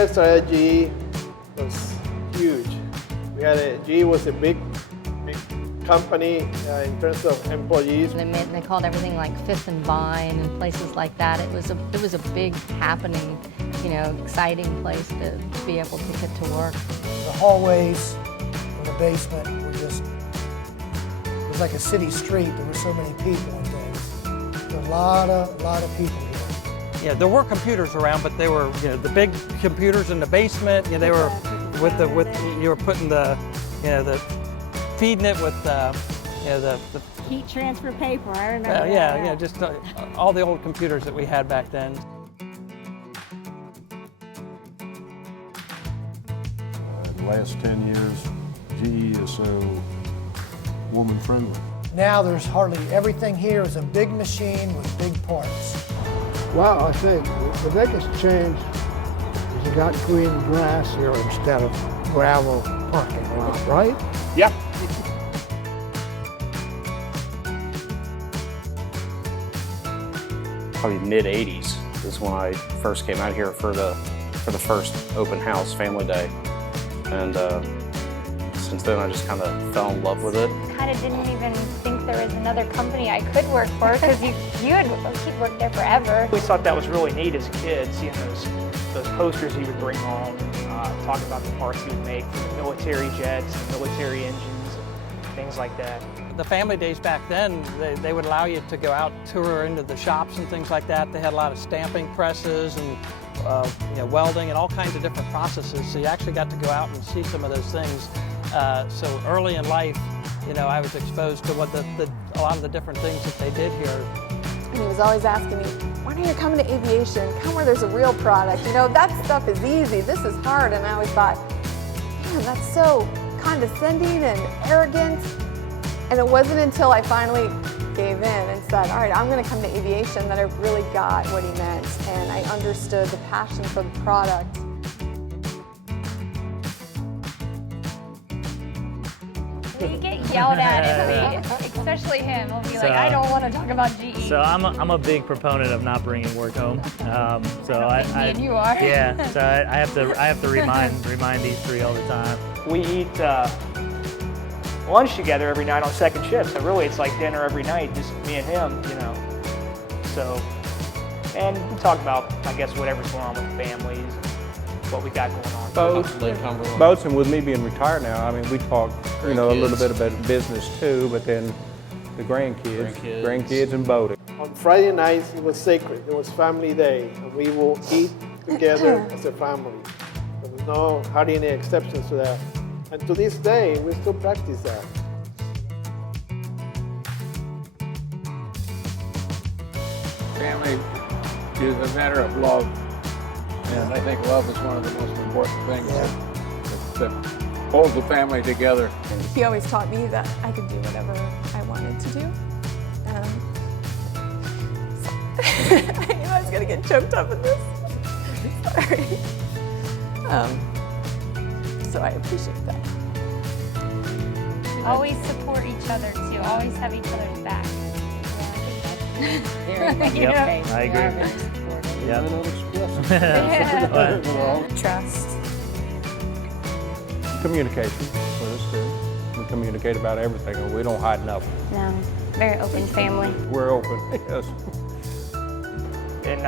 I started at GE, it was huge. GE was a big company in terms of employees. They called everything like Fifth and Vine and places like that. It was a big happening, exciting place to be able to get to work. The hallways in the basement were just, it was like a city street. There were so many people and things. There were a lot of people here. Yeah, there were computers around, but they were, the big computers in the basement. They were you were putting the feeding it with the heat transfer paper. I remember. Yeah, just all the old computers that we had back then. The last 10 years, GE is so woman-friendly. Now there's hardly everything here is a big machine with big parts. Well, I think the biggest change is you got green grass here instead of gravel parking lot, right? Yeah. Probably mid-'80s is when I first came out here for the first open house family day, and since then I just kind of fell in love with it. Kind of didn't even think there was another company I could work for because he'd worked there forever. We thought that was really neat as kids, seeing those posters he would bring home, talking about the parts he would make for the military jets and military engines and things like that. The family days back then, they would allow you to go out, tour into the shops and things like that. They had a lot of stamping presses and welding and all kinds of different processes. So you actually got to go out and see some of those things. So early in life, I was exposed to what a lot of the different things that they did here. And he was always asking me, when are you coming to aviation? Come where there's a real product. That stuff is easy. This is hard. And I always thought, man, that's so condescending and arrogant. And it wasn't until I finally gave in and said, all right, I'm going to come to aviation that I really got what he meant. And I understood the passion for the product. We get yelled at, especially him. He'll be like, I don't want to talk about GE. So I'm a big proponent of not bringing work home. And you are. Yeah. So I have to remind these three all the time. We eat lunch together every night on second shift, so really it's like dinner every night, just me and him, So, and we talk about, I guess, whatever's going on with the families, what we got going on. Both, and with me being retired now, I mean, we talk, a little bit about business too, but then the grandkids and boating. On Friday nights, it was sacred. It was family day, and we will eat together as a family. There was hardly any exceptions to that. And to this day, we still practice that. Family is a matter of love, and I think love is one of the most important things that holds the family together. And he always taught me that I could do whatever I wanted to do. I knew I was going to get choked up in this. Sorry. So I appreciate that. Always support each other too. Always have each other's back. I agree. Trust. Communication with us too. We communicate about everything. We don't hide nothing. No, very open family. We're open, yes. And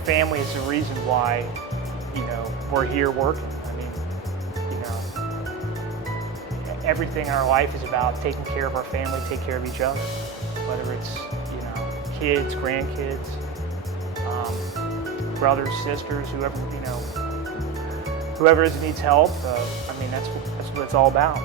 family is the reason why, we're here working. Everything in our life is about taking care of our family, take care of each other. Whether it's, kids, grandkids, brothers, sisters, whoever, whoever needs help. That's what it's all about.